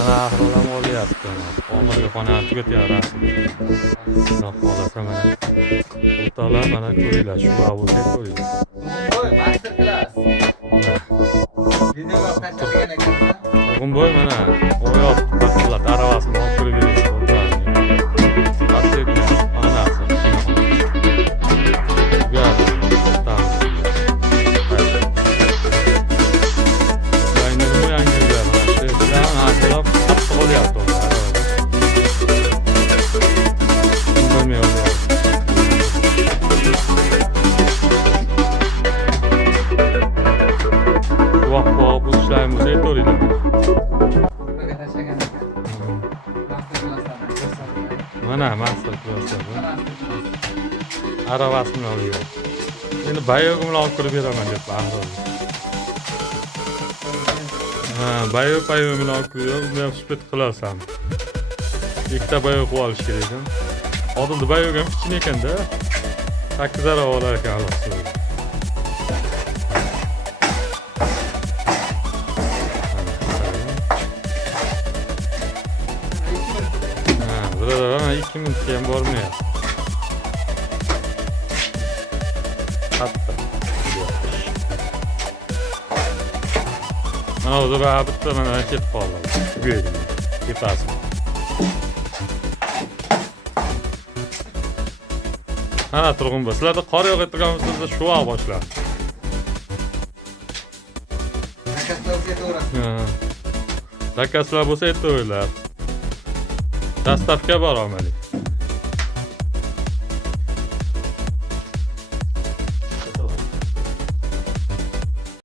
Ana ahrolam olyapti. Oxirgi xonani tugatyapti. Xudo xolasa mana. O'rtoqlar mana ko'ringlar, shu avlodga ko'ringlar. Voy, master class. Videoga tashlagan ekansan. O'g'imboy mana oyoq taqillat aravasini olib kirib berdi. Последний onasi. Gaz. Tam. Yangi mo'yangiga mana shu bilan ahrolam qattiq olyapti. Bu işlerimizi etoriyle. Videoga tashlagan ekan. Master classdan ko'rsatdi. Mana master classda. Aravasini olib. Endi bayog'imni olib kirib beraman deb ahrolam. Bayog'imni olib kirib, men spet qilasan. Ikkita bayog' olish kerak ekan. Oldinda bayog' ham kichkina ekanda. 8 arava olar ekan alohida. Buralar 2 minutga ham bormayapti. Hatto. Mana o'zi bitta mana ketib qoldi. Tugaydi. Ketasi. Ana turg'un bu. Sizlarda qor yog'ayotganingizda shu vaqt boshlandi. Zakazlovga to'g'ri. Zakazlar bo'lsa aytaverlar. Dastavka bor omali.